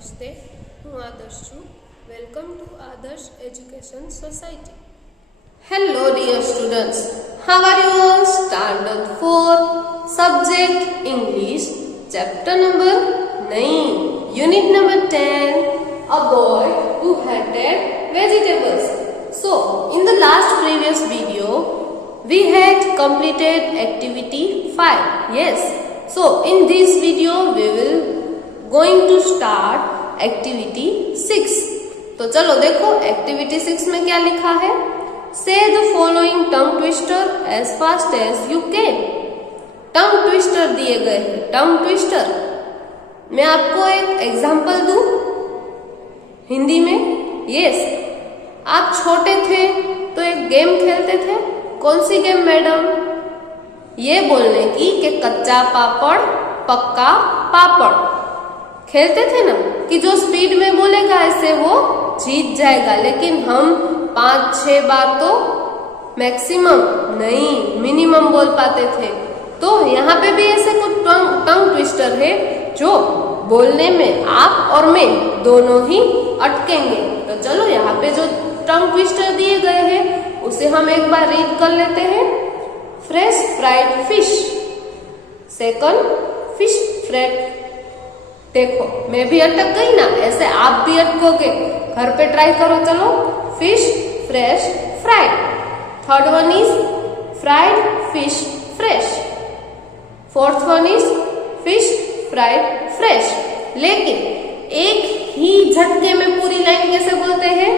નમસ્તે, હું આદર્શ છું. વેલકમ ટુ આદર્શ education society. Hello dear students, how are you all? Standard 4, subject English, chapter number 9, unit number 10, a boy who hated vegetables. So, in the last previous video, we had completed activity 5. Yes. So, in this video, we will going to start activity 6. तो चलो देखो activity 6 में क्या लिखा है. Say the following tongue twister as fast as you can. Tongue twister दिए गए हैं. Tongue twister. मैं आपको एक एग्जाम्पल दूं हिंदी में. यस, आप छोटे थे तो एक गेम खेलते थे. कौन सी गेम मैडम? ये बोलने की कि कच्चा पापड़ पक्का पापड़. खेलते थे ना कि जो स्पीड में बोलेगा ऐसे वो जीत जाएगा. लेकिन हम 5-6 बार तो मैक्सिमम नहीं मिनिमम बोल पाते थे. तो यहाँ पे भी ऐसे कुछ टंग ट्विस्टर है जो बोलने में आप और मैं दोनों ही अटकेंगे. तो चलो यहाँ पे जो टंग ट्विस्टर दिए गए हैं उसे हम एक बार रीड कर लेते हैं. Fresh fried fish. Second, fish fried. देखो मैं भी अटक गई ना, ऐसे आप भी अटकोगे. घर पे ट्राई करो. चलो, fish fresh fried. Third one is fried fish fresh. Fourth one is fish fried fresh. लेकिन एक ही झटके में पूरी लाइन कैसे बोलते हैं?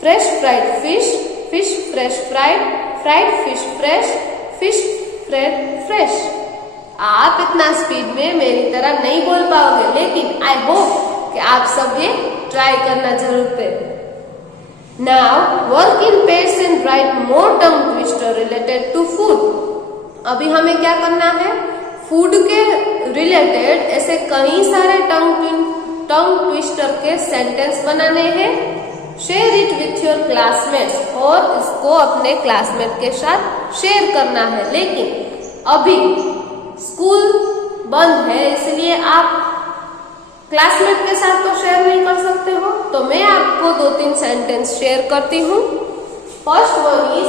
Fresh fried fish, fish fresh fried, fried fish fresh, fish fried fresh. आप इतना स्पीड में मेरी तरह नहीं बोल पाओगे, लेकिन आई होप कि आप सब ये ट्राई करना जरूर करें. Now work in pairs and write more tongue twister related to food. अभी हमें क्या करना है? फूड के रिलेटेड ऐसे कई सारे टंग ट्विस्टर के सेंटेंस बनाने हैं. Share it with your classmates. और इसको अपने क्लासमेट के साथ शेयर करना है. लेकिन अभी स्कूल बंद है, इसलिए आप क्लासमेट के साथ तो शेयर नहीं कर सकते हो. तो मैं आपको 2-3 सेंटेंस शेयर करती हूँ. First one is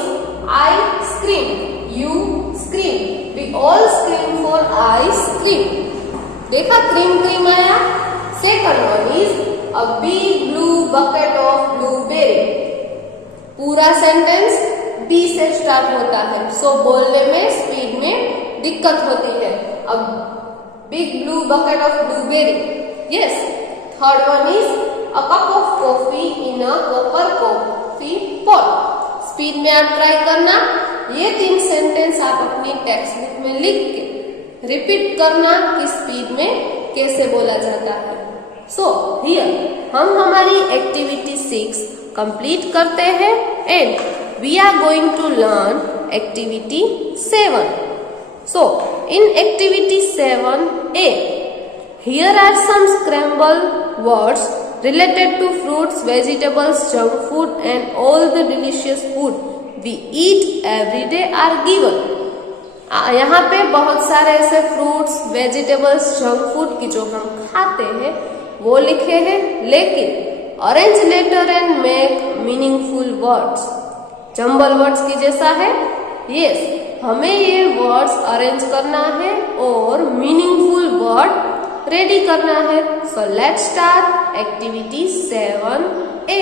I scream, you scream, we all scream for ice cream. देखा क्रीम क्रीम आया. Second one is a big blue bucket of blueberry. पूरा सेंटेंस बी से स्टार्ट होता है, सो बोलने में स्पीड में दिक्कत होती है. अब big blue bucket of blueberry. Yes. Third one is a cup of coffee in a copper coffee pot. Speed में आप ट्राई करना. ये 3 सेंटेंस आप अपनी टेक्स्ट बुक में लिख के रिपीट करना कि स्पीड में कैसे बोला जाता है. सो हियर हम हमारी एक्टिविटी 6 कंप्लीट करते हैं and we are going to learn activity 7. So, in activity 7A, here are some scrambled words related to fruits, vegetables, junk food and all the delicious food we eat every day are given. यहाँ पे बहुत सारे ऐसे fruits, vegetables, junk food की जो हम खाते हैं वो लिखे हैं. लेकिन arrange letter and make meaningful words. Jumble words की जैसा है. यस, हमें ये वर्ड्स अरेंज करना है और मीनिंगफुल वर्ड रेडी करना है. So let's start activity 7A.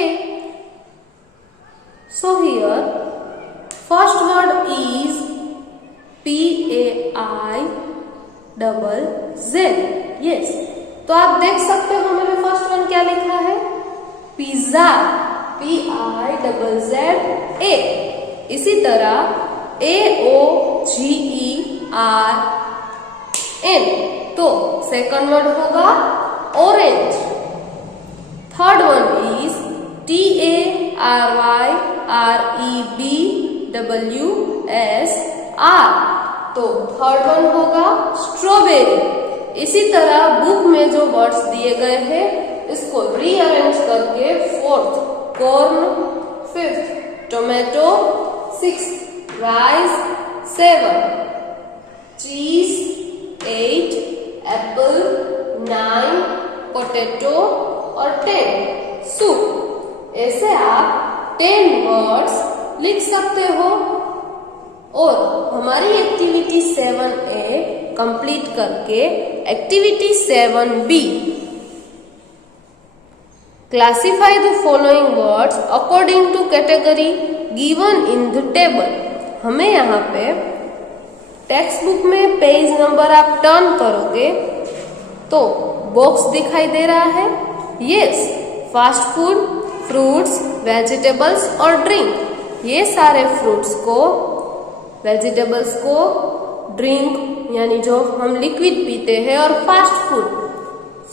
So here first word is PAIZZ. Yes, तो आप देख सकते हो मैंने फर्स्ट वन क्या लिखा है? पिज्जा. PIZZA. इसी तरह AOGERN. तो सेकंड वर्ड होगा orange. Third one is TARYREBWSR. तो थर्ड वन होगा स्ट्रॉबेरी. इसी तरह बुक में जो वर्ड्स दिए गए हैं इसको रीअरेंज करके fourth corn, fifth tomato, sixth rice 7, cheese 8, apple 9, potato और 10 soup। ऐसे आप 10 वर्ड्स लिख सकते हो। और हमारी एक्टिविटी 7A कंप्लीट करके activity 7B, classify the following words according to category given in the table. हमें यहाँ पे टेक्स्ट बुक में पेज नंबर आप टर्न करोगे तो बॉक्स दिखाई दे रहा है। Yes, fast food, fruits, vegetables और ड्रिंक। ये सारे फ्रूट्स को, वेजिटेबल्स को, ड्रिंक यानी जो हम लिक्विड पीते हैं, और फास्ट फूड,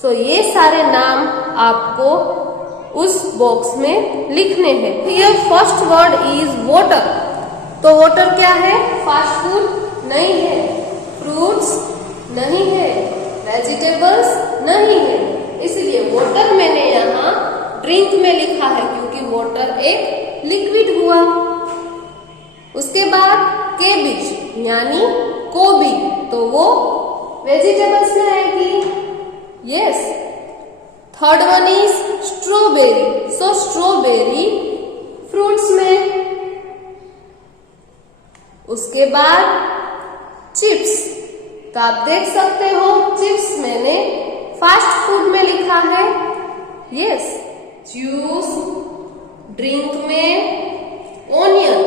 सो ये सारे नाम आपको उस बॉक्स में लिखने हैं। Here first word is water. तो वाटर क्या है? फास्ट फूड नहीं है, फ्रूट्स नहीं है, वेजिटेबल्स नहीं है, इसलिए वाटर मैंने यहाँ ड्रिंक में लिखा है क्योंकि वाटर एक लिक्विड हुआ। उसके बाद केबिज यानी गोभी, तो वो वेजिटेबल्स में आएगी। Yes, third one is strawberry, so strawberry fruits में। उसके बाद चिप्स, तो आप देख सकते हो चिप्स मैंने फास्ट फूड में लिखा है। यस, जूस ड्रिंक में, ओनियन,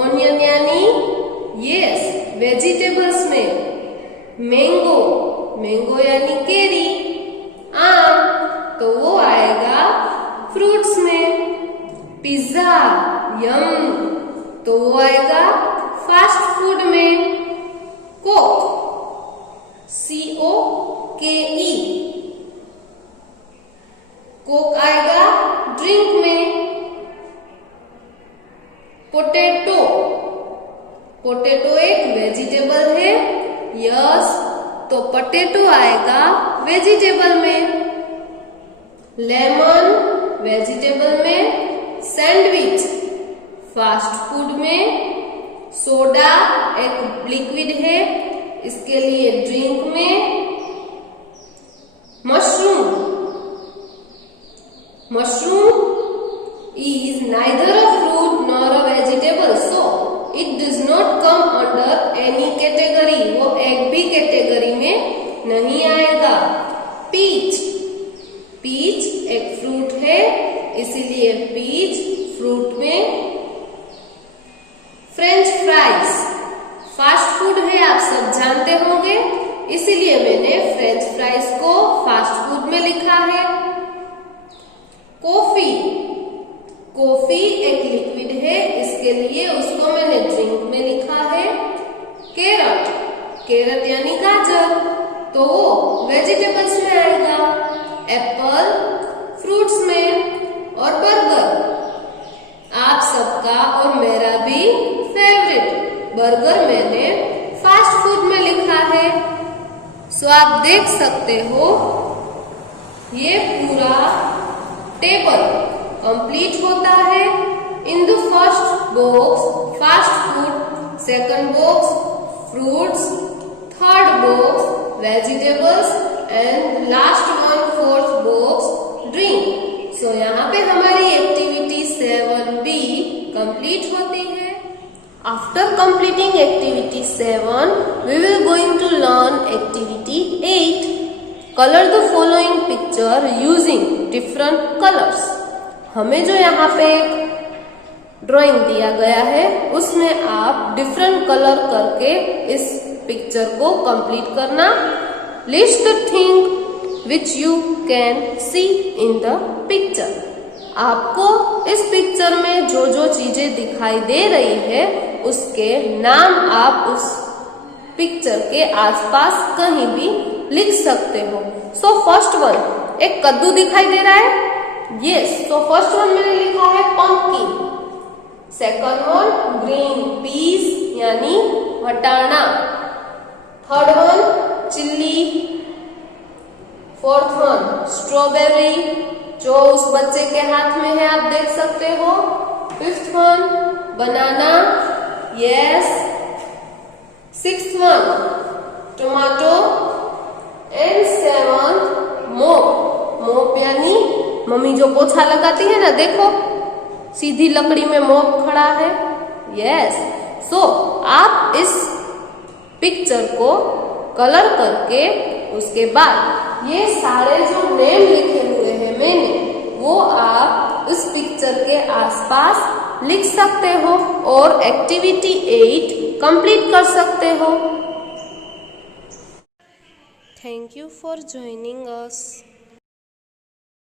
ओनियन यानी यस वेजिटेबल्स में, मैंगो, मैंगो यानी केरी, आम, तो वो आएगा फ्रूट्स में। पिज्जा, यम, तो वो आएगा फास्ट फूड में। कोक, COKE, कोक आएगा ड्रिंक में। पोटैटो, पोटैटो एक वेजिटेबल है। यस, तो पोटैटो आएगा वेजिटेबल में। लेमन वेजिटेबल में, सैंडविच फास्ट फूड में, सोडा एक लिक्विड है, इसके लिए ड्रिंक में। Mushroom, mushroom is neither a fruit nor a vegetable, so it does not come under any category, वो एक भी कैटेगरी में नहीं आएगा। पीच, पीच एक फ्रूट है, इसीलिए पीच फ्रूट में। फ्रेंच फ्राइज फास्ट फूड है, आप सब जानते होंगे, इसीलिए मैंने फ्रेंच फ्राइज को फास्ट फूड में लिखा है। कॉफी, कॉफी एक लिक्विड है, इसके लिए उसको मैंने ड्रिंक में लिखा है। कैरट, कैरट यानी गाजर, तो वो वेजिटेबल्स में आएगा। एप्पल फ्रूट्स में। और बर्गर, आप सबका और मेरा भी फेवरेट बर्गर मैंने फास्ट फूड में लिखा है। सो आप देख सकते हो ये पूरा टेबल कंप्लीट होता है। In the first box fast food, second box fruits, third box vegetables and last one fourth box drink. So यहाँ पे हमारी एक्टिविटी 7B कंप्लीट होती है। After completing activity 7, we will going to learn activity 8. Color the following picture using different colors. हमें जो यहाँ पे एक ड्राइंग दिया गया है उसमें आप डिफरेंट कलर करके इस पिक्चर को कंप्लीट करना। List the thing which you can see in the picture. आपको इस पिक्चर में जो जो चीजें दिखाई दे रही है उसके नाम आप उस पिक्चर के आसपास कहीं भी लिख सकते हो। सो फर्स्ट वन, एक कद्दू दिखाई दे रहा है। यस, तो फर्स्ट वन मैंने लिखा है pumpkin. Second one green peas यानी वटाना। Third one chilli. Fourth one strawberry जो उस बच्चे के हाथ में है, आप देख सकते हो। Fifth one banana. Yes. Sixth one tomato and seventh मोप। मोप यानी मम्मी जो पोछा लगाती है ना, देखो सीधी लकड़ी में मॉप खड़ा है। यस, सो आप इस पिक्चर को कलर करके उसके बाद ये सारे जो नेम लिखे हुए हैं मैंने, वो आप इस पिक्चर के आसपास लिख सकते हो और एक्टिविटी 8 कंप्लीट कर सकते हो। Thank you for joining us.